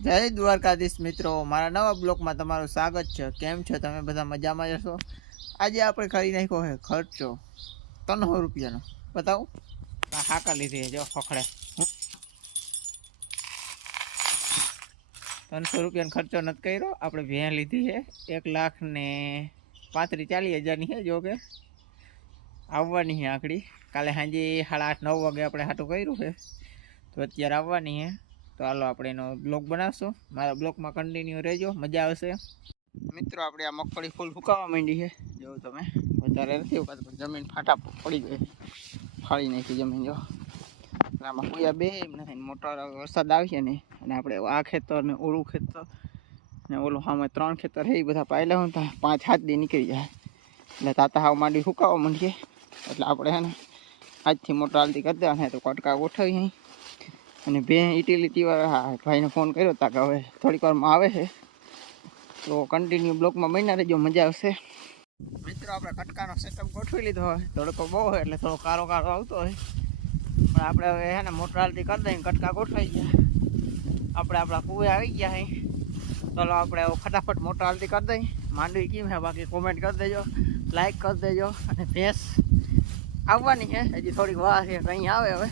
જય દ્વારકાધીશ મિત્રો. મારા નવા બ્લોકમાં તમારું સ્વાગત છે. કેમ છો? તમે બધા મજામાં જશો? આજે આપણે કરી નાખ્યો છે ખર્ચો. ત્રણસો રૂપિયાનો. બતાવું. આ હાકા લીધી જો ફખડે ત્રણસો રૂપિયાનો ખર્ચો નથી કર્યો. આપણે ભેં લીધી છે. એક લાખ ને પાંત્રીસ ચાલીસ હજારની છે, જો કે. આવવાની છે આંકડી. કાલે સાંજે સાડા આઠ, નવ વાગે આપણે હાટું કર્યું છે. તો અત્યારે આવવાની છે. તો હાલો આપણે એનો બ્લોગ બનાવશું. મારા બ્લોગમાં કન્ટિન્યુ રહેજો. મજા આવશે. મિત્રો, આપણે આ મગફળી ફૂલ ફૂંકાવા માંડી છે. જો તમે, વધારે નથી ઉકાતું પણ જમીન ફાટા પડી ગઈ. ફાળી નાખી જમીન, જો. એટલે આમાં પૂયા બે એમ નથી. મોટો વરસાદ આવશે ને, અને આપણે આ ખેતર ને ઓલું ખેતર ને ઓલું સામે ત્રણ ખેતર છે, એ બધા પાયલા હોય તો પાંચ હાથ દી નીકળી જાય. એટલે તાતા હાવ માંડી ફૂંકાવા માંડીએ. એટલે આપણે છે ને, આજથી મોટર હાલતી કરી દેવાના તો કટકા ગોઠવી અહીં અને બે ઇટીલીટી વાળા ભાઈને ફોન કર્યો હતા કે હવે થોડીક વારમાં આવે છે. તો કન્ટિન્યુ બ્લોકમાં બન્યા રહેજો, મજા આવશે. મિત્રો, આપણે કટકાનો સિસ્ટમ ગોઠવી લીધો હોય. થોડોક બહુ હોય એટલે થોડો કારો કારો આવતો હોય. પણ આપણે હવે હે ને, મોટર હાલતી કરી દઈએ કટકા ગોઠવાઈ ગયા. આપણે આપણા કુએ આવી ગયા અહીં ચલો આપણે ફટાફટ મોટર હાલતી કરી દઈએ. માંડવી કેમ હે બાકી કોમેન્ટ કરી દેજો લાઈક કરી દેજો અને ભેંસ આવવાની છે. હજી થોડીક વાર છે, કંઈ આવે હવે.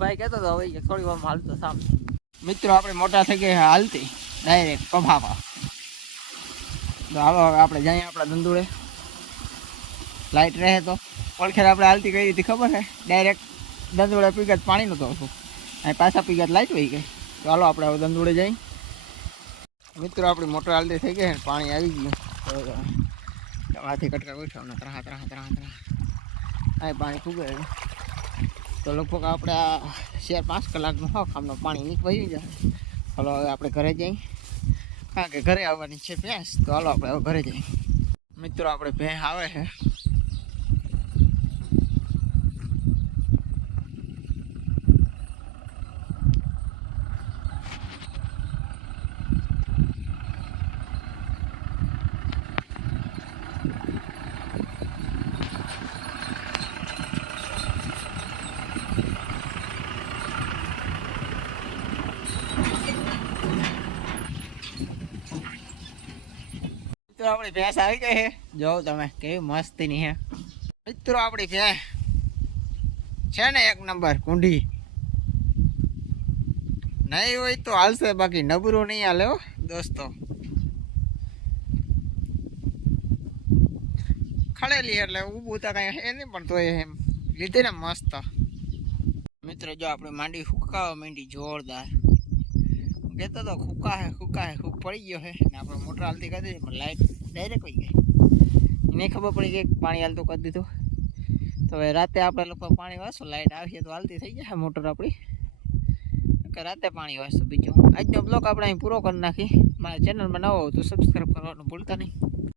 ભાઈ કહેતો હતો હવે થોડી વાર હાલતો સામે મિત્રો, આપણે મોટા થઈ ગયા હાલતી ડાયરેક્ટ કભાપા તો હાલો, હવે આપણે જઈએ આપણા ધંધુડે. લાઇટ રહે તો. ઓળખેર આપણે હાલતી કઈ હતી ખબર છે? ડાયરેક્ટ દંદુડે પીગત પાણી નહોતું આવતું અને પાછા પીગત લાઇટ વહી ગઈ. તો હાલો, આપણે હવે દંદુડે જઈ મિત્રો, આપણી મોટર હાલતી થઈ ગઈ પાણી આવી ગયું. તો હાથી કટકા બેઠો ત્રાહ ત્રાહ ત્રાહ ત્રાહ. આ પાણી ખૂબ તો લગભગ આપણે આ ચાર પાંચ કલાકનું હોક, આમનું પાણી નીકળી જાય હલો, હવે આપણે ઘરે જઈએ કારણ કે ઘરે આવવાની છે ભેંસ, તો હાલો, આપણે હવે ઘરે જઈએ મિત્રો, આપણે ભેંસ આવે છે. મિત્રો, આપણી ભેંસ આવી ગઈ છે. જોવો તમે કેવી મસ્તીની હે મિત્રો, આપણી ભેંસ છે ને એક નંબર કુંડી. નહીં હોય તો હાલશે, બાકી નબરું નહીં હાલે દોસ્તો. ખડેલી એટલે ઊભું તો કઈ હે નહીં, પણ તોય એમ લીધી ને મસ્ત. મિત્રો, જો આપણે માંડી હુકાવા માંડી જોરદાર. કહેતો તો ખૂકા હે ખૂકા હે ખૂક પડી ગયો હે. ને આપણે મોટર હાલતી કરી દીધી, પણ લાઈટ ડાયરેક્ટ વહી ગઈ. એને ખબર પડી કે પાણી હાલતું કરી દીધું. તો હવે રાતે આપણે લોકો પાણી વાસો લાઈટ આવશે તો હાલતી થઈ જાય મોટર આપણી. કે રાતે પાણી વાસો બીજું. આજનો બ્લોક આપણે અહીં પૂરો કરી નાખી મારા ચેનલમાં નવો હોય તો સબસ્ક્રાઈબ કરવાનું ભૂલતા નહીં.